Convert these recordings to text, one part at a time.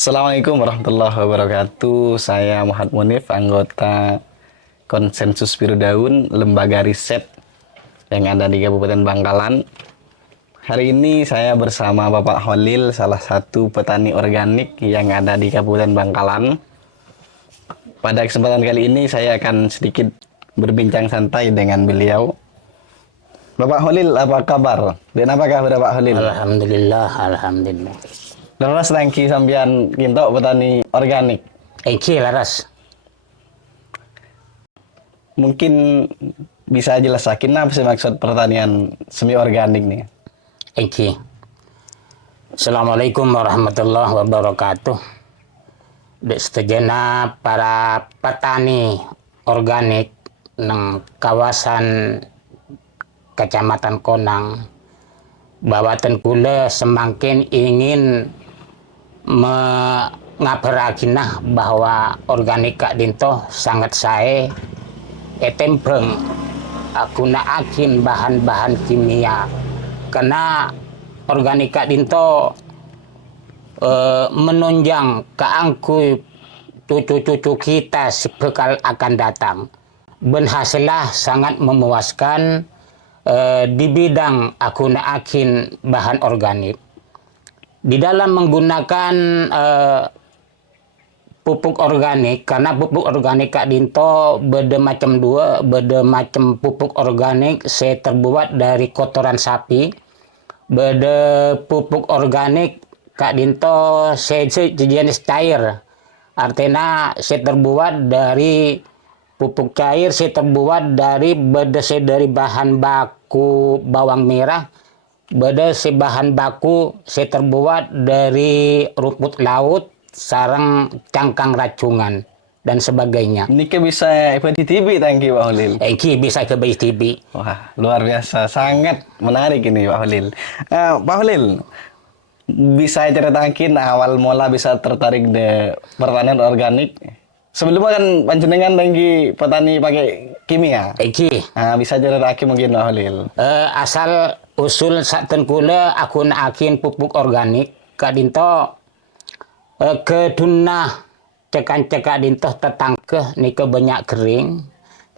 Assalamualaikum warahmatullahi wabarakatuh. Saya Muhammad Munif, anggota Konsensus Biru Daun, lembaga riset yang ada di Kabupaten Bangkalan. Hari ini saya bersama Bapak Holil, salah satu petani organik yang ada di Kabupaten Bangkalan. Pada kesempatan kali ini saya akan sedikit berbincang santai dengan beliau. Bapak Holil, apa kabar? Dan apa kabar Bapak Holil? Alhamdulillah, alhamdulillah. Lepas tangki sambian kinto petani organik. Eki laras. Mungkin bisa jelasakin apa sih maksud pertanian semi organik nih? Eki. Assalamualaikum warahmatullahi wabarakatuh. Segenap para petani organik nang kawasan Kecamatan Konang, Bawatan Kula semakin ingin mengabarakinah bahwa organik Kak Dinto sangat sae etembeng gunaakin bahan-bahan kimia karena organik Kak Dinto menunjang keangkui cucu-cucu kita sebekal akan datang. Berhasillah sangat memuaskan di bidang gunaakin bahan organik. Di dalam menggunakan pupuk organik, karena pupuk organik Kak Dinto beda macam pupuk organik saya terbuat dari kotoran sapi, beda pupuk organik Kak Dinto saya jenis cair, artinya saya terbuat dari pupuk cair, saya terbuat dari dari bahan baku bawang merah, bahan baku saya terbuat dari rumput laut, sarang cangkang racungan dan sebagainya. Ini bisa di TV tangki Pak Holil. Eki bisa ke BTV. Wah, luar biasa, sangat menarik ini Pak Holil. Pak Holil, bisa ceritakin awal mula bisa tertarik di pertanian organik? Sebelumnya kan panjenengan tangki petani pakai kimia. Eki. Bisa ceritakin mungkin Pak Holil. Asal usul saten kula aku naakin pupuk organik Kak Dinto kedunah cekak Dinto tetangkeh nika banyak kering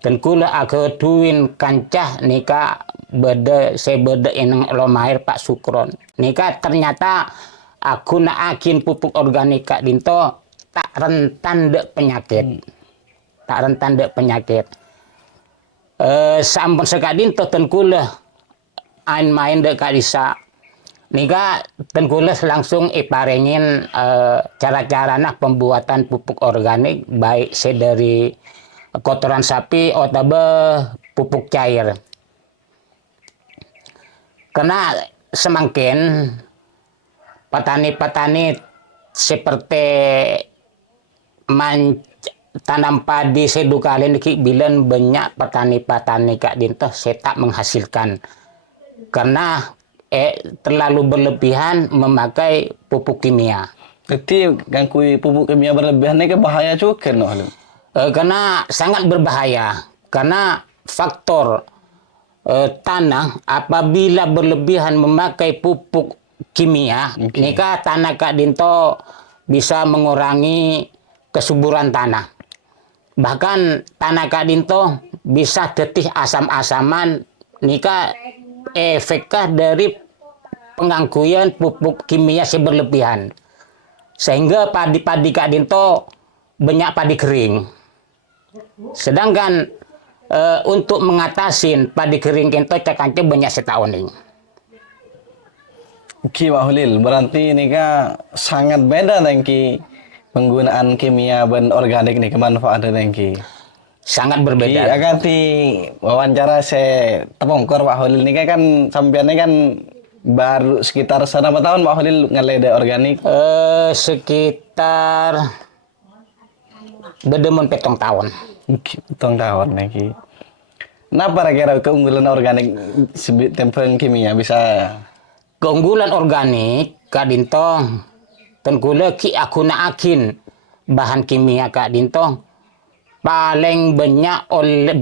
dan kula aku duin kancah nika saya beda inang lomair Pak Sukron nika ternyata aku naakin pupuk organik Kak Dinto tak rentan dek penyakit. Tak rentan dek penyakit. Sampun sekak Dinto ten kula main dek Kalisa nika tengkules langsung iparengin cara-cara nah pembuatan pupuk organik baik dari kotoran sapi atau pupuk cair karena semakin petani-petani seperti tanam padi sedukalin bilang banyak petani-petani Kak Dinto saya tak menghasilkan karena terlalu berlebihan memakai pupuk kimia. Jadi ganggu pupuk kimia berlebihan ini bahaya juga no? Karena sangat berbahaya. Karena faktor tanah apabila berlebihan memakai pupuk kimia, nika tanah Kak Dinto bisa mengurangi kesuburan tanah. Bahkan tanah Kak Dinto bisa tetih asam-asaman nika efeknya dari pengangguyan pupuk kimia berlebihan sehingga padi-padi Kak Dinto banyak padi kering sedangkan untuk mengatasi padi kering Kento cakance banyak setahun. Oke Pak Holil, berarti ini sangat beda tangki penggunaan kimia dan organik nih kemanfaatan tangki. Sangat berbeda. Akan di wawancara saya tepongkor Pak Holil ini kan sampiannya kan baru sekitar berapa tahun Pak Holil ngelede organik? Sekitar bedemun petong tahun. Petong tahun lagi. Kenapa kira keunggulan organik tempeng kimia bisa? Keunggulan organik Kak Dinto tenggula ki aku naakin bahan kimia Kak Dinto paling banyak oleh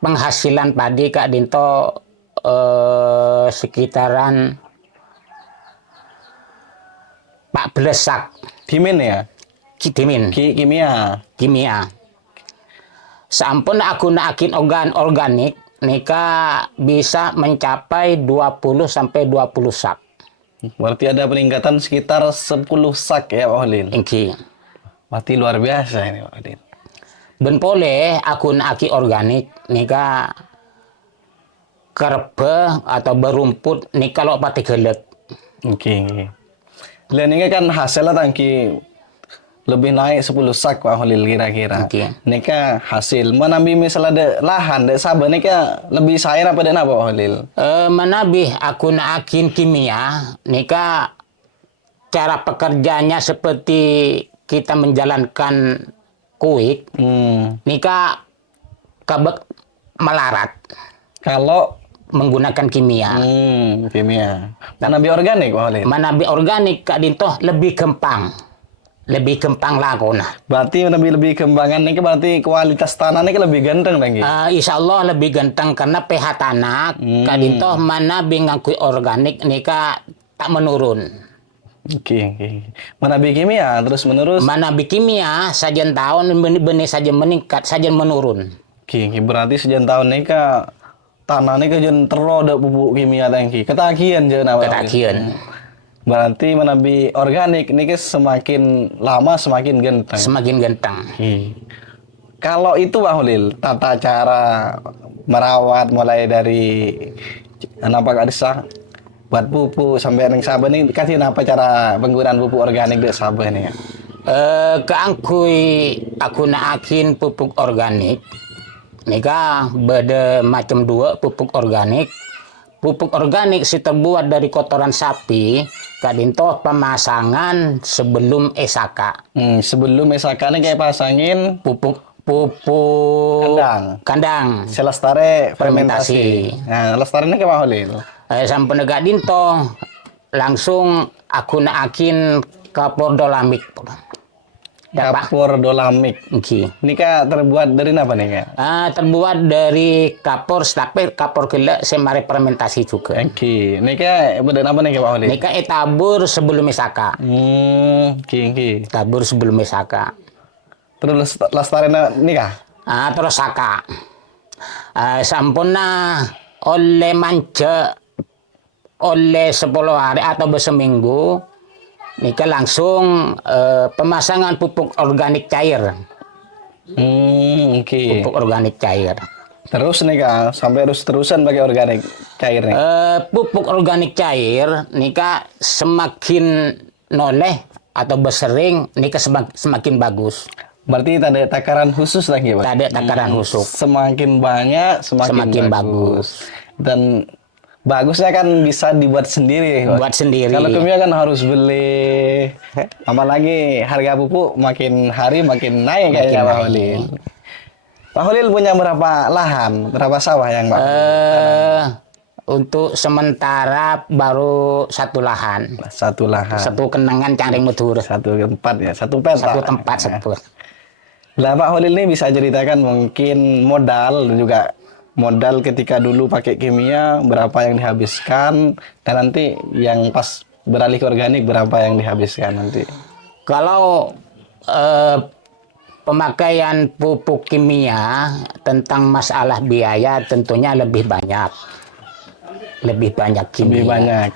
penghasilan padi Kak Dinto sekitaran 14 sak Kimin ya? kitimin Kimia. kimia. Sampun aku naikin organik nika bisa mencapai 20 sampai 20 sak. Berarti ada peningkatan sekitar 10 sak ya Pak Holil. Engki. Berarti luar biasa ini Pak Holil. Ben pole aku naiki organik nika kerpe atau berumput nika lo pati gelek. Oke. Lain ini kan hasilnya tangki lebih naik 10 sak Pak Holil kira-kira. Oke. Nika hasil menambi misalnya ada lahan, ada sabah nika lebih sayur apa dana Pak Holil? Menabih aku naikin kimia nika cara pekerjaannya seperti kita menjalankan kuik nika kabek melarat Kalau menggunakan kimia. kimia. Menambi organik Pak Holil. Menabih organik kak dintoh lebih gempang lakona. Berarti lebih kembangan nih berarti kualitas tanahnya lebih ganteng lagi. Insya Allah lebih ganteng karena pH tanah kak dintoh mana ngakui organik nika tak menurun. Oke. Mana kimia terus menerus. Mana kimia sajen tahun benih saja meningkat saja menurun. Oke, berarti sejen tahun nih kak tanahnya kejen teroda pupuk kimia tangki. Ketagihan je nama. Ketagihan. Berarti menabi organik ini semakin lama semakin ganteng. Semakin ganteng. Kalau itu Pak Holil, tata cara merawat mulai dari nampak adisa buat pupuk sampai yang sabun ini kasih apa cara penggunaan pupuk organik di sabun ini ya? Aku naikin pupuk organik. Nika beda macam dua pupuk organik. Pupuk organik si terbuat dari kotoran sapi, kadinto pemasangan sebelum esaka. Sebelum esaka ini kayak pasangin Pupuk kandang. Selestare fermentasi. Nah, lestare ini kayak Pak Holil. Sampai negak dinto langsung aku naikin kapur dolamik. Kapur dolamik. Ini kak terbuat dari apa nih kak? Terbuat dari kapur, tapi kapur gelek semari fermentasi juga. Oke, ini kak buat apa nih kak Pak Holil? Ini kak tabur sebelum misaka. Oke. Tabur sebelum misaka. Terus lestari ini kak? Terus saka. Sampurna oleh manja oleh 10 hari atau berseminggu. Nika langsung pemasangan pupuk organik cair. Pupuk organik cair. Terus nih kak, sampai terus-terusan pakai organik cair nih. Pupuk organik cair, nika semakin noleh atau bersering, nika semakin bagus. Berarti tak ada takaran khusus lagi Pak? Tak ada takaran khusus. Semakin banyak, semakin bagus. Dan bagusnya kan bisa dibuat sendiri. Buat sendiri. Kalau kimia kan harus beli. Apalagi harga pupuk makin hari makin naik kayaknya Pak Holil. Pak Holil punya berapa lahan, berapa sawah yang Pak? Untuk sementara baru satu lahan. Satu lahan. Satu kenangan Cangring Medur. Satu tempat ya, satu peta. Satu tempat sepuluh. Lah Pak Holil ini bisa ceritakan mungkin modal juga modal ketika dulu pakai kimia berapa yang dihabiskan dan nanti yang pas beralih ke organik berapa yang dihabiskan nanti. Kalau pemakaian pupuk kimia tentang masalah biaya tentunya lebih banyak. Lebih banyak kimia. Lebih banyak.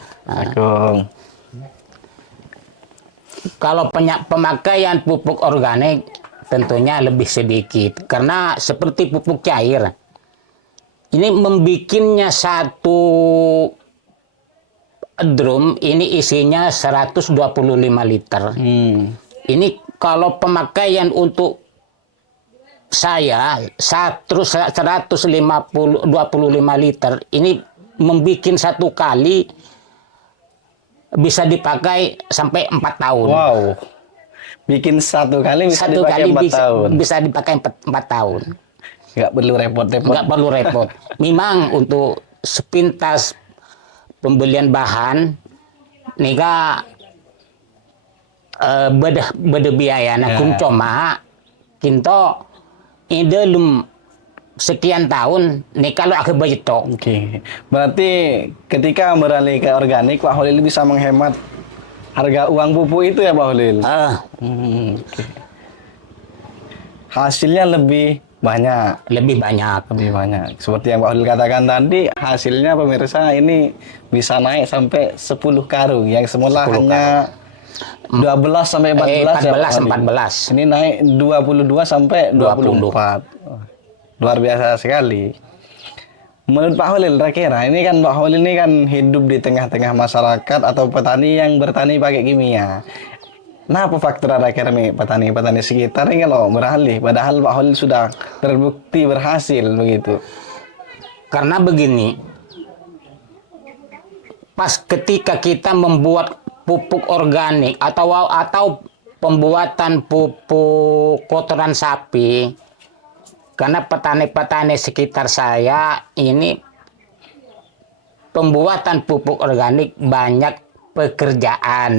Kalau pemakaian pupuk organik tentunya lebih sedikit karena seperti pupuk cair. Ini membikinnya satu drum ini isinya 125 liter. Ini kalau pemakaian untuk saya 125 liter ini membikin satu kali bisa dipakai sampai 4 tahun. Wow. Bikin satu kali bisa dipakai 4 tahun. Bisa dipakai 4 tahun. Nggak perlu repot-repot. Nggak perlu repot. Memang untuk sepintas pembelian bahan nika beda biaya. Nah, cuma kinto dalam sekian tahun nih kalau aku Oke. Berarti ketika beralih ke organik Pak Holil bisa menghemat harga uang pupuk itu ya Pak Holil. Oke. Hasilnya lebih banyak. Lebih banyak. Lebih banyak. Seperti yang Pak Holil katakan tadi, hasilnya pemirsa ini bisa naik sampai 10 karung. Yang semula 10 hanya 12 sampai 14 ya Pak 14 Holil. 14. Ini naik 22 sampai 24. Wah, luar biasa sekali. Menurut Pak Holil, kira-kira ini kan Pak Holil ini kan hidup di tengah-tengah masyarakat atau petani yang bertani pakai kimia. Nah, apa faktor kira-kira nih petani-petani sekitar ini kalau beralih, padahal Pak Holil sudah terbukti berhasil begitu. Karena begini, pas ketika kita membuat pupuk organik atau pembuatan pupuk kotoran sapi, karena petani-petani sekitar saya ini pembuatan pupuk organik banyak pekerjaan,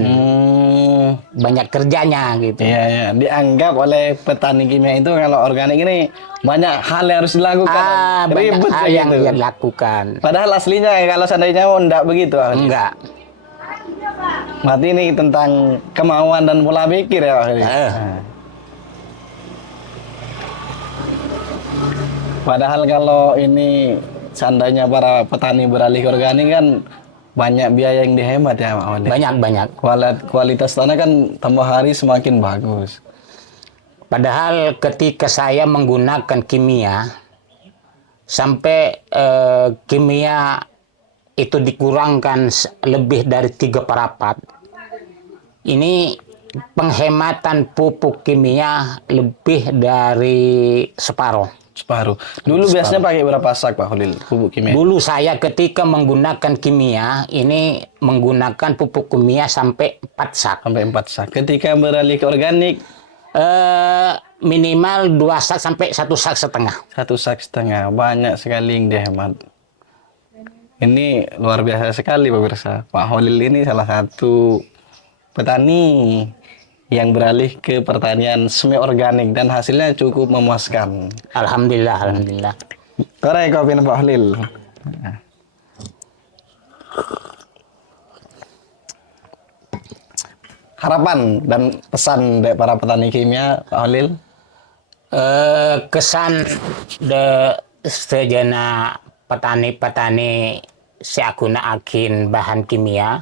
banyak kerjanya gitu. Iya, iya. Dianggap oleh petani kimia itu kalau organik ini banyak hal yang harus dilakukan. Banyak Ribet hal kayak yang gitu. dia lakukan. Padahal aslinya kalau seandainya enggak begitu. Pak Holil. Enggak. Berarti ini tentang kemauan dan pola pikir ya Pak Holil. Eh. Padahal kalau ini seandainya para petani beralih ke organik kan banyak biaya yang dihemat ya Pak Holil. Banyak. Kualitas tanah kan tambah hari semakin bagus. Padahal ketika saya menggunakan kimia, sampai kimia itu dikurangkan lebih dari 3 perapat. Ini penghematan pupuk kimia lebih dari separuh. Separuh. Dulu biasanya pakai berapa sak Pak Holil pupuk kimia? Dulu saya ketika menggunakan kimia, ini menggunakan pupuk kimia sampai 4 sak. Sampai 4 sak. Ketika beralih ke organik, Minimal 2 sak sampai 1 sak setengah. 1 sak setengah. Banyak sekali yang dihemat. Ini luar biasa sekali pemirsa. Pak Holil ini salah satu petani yang beralih ke pertanian semi organik dan hasilnya cukup memuaskan. Alhamdulillah. Korek kopi Pak Holil. Harapan dan pesan dari para petani kimia Pak Holil. Kesan sejana petani-petani seaguna akin bahan kimia.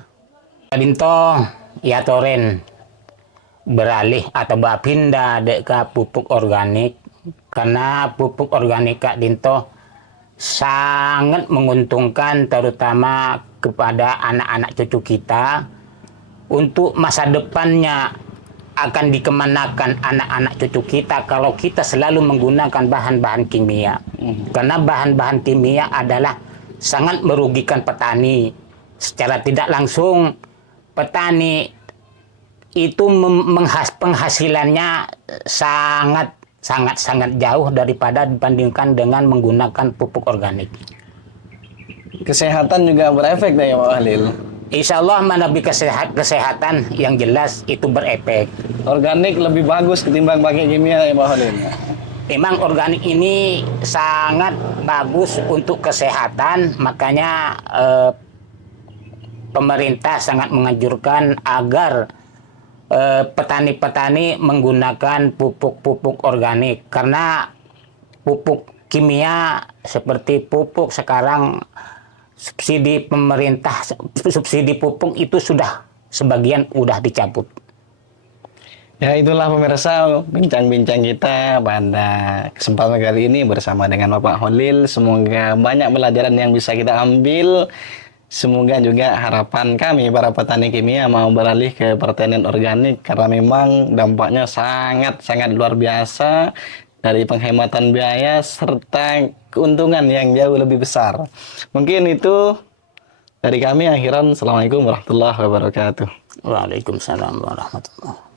Dinto ya toren beralih atau berpindah ke pupuk organik, karena pupuk organik Kak Dinto sangat menguntungkan terutama kepada anak-anak cucu kita. Untuk masa depannya akan dikemanakan anak-anak cucu kita kalau kita selalu menggunakan bahan-bahan kimia. Karena bahan-bahan kimia adalah sangat merugikan petani. Secara tidak langsung petani itu penghasilannya sangat jauh daripada dibandingkan dengan menggunakan pupuk organik. Kesehatan juga berefek ya Pak Holil. Insya Allah menabi kesehatan yang jelas itu berefek. Organik lebih bagus ketimbang pakai kimia ya Pak Holil. Memang organik ini sangat bagus untuk kesehatan, makanya pemerintah sangat menganjurkan agar petani-petani menggunakan pupuk-pupuk organik, karena pupuk kimia seperti pupuk sekarang subsidi pemerintah, subsidi pupuk itu sudah sebagian udah dicabut. Ya itulah pemirsa bincang-bincang kita pada kesempatan kali ini bersama dengan Bapak Holil. Semoga banyak pelajaran yang bisa kita ambil. Semoga juga harapan kami para petani kimia mau beralih ke pertanian organik karena memang dampaknya sangat luar biasa dari penghematan biaya serta keuntungan yang jauh lebih besar. Mungkin itu dari kami. Akhiran, Assalamualaikum warahmatullahi wabarakatuh. Waalaikumsalam warahmatullahi wabarakatuh.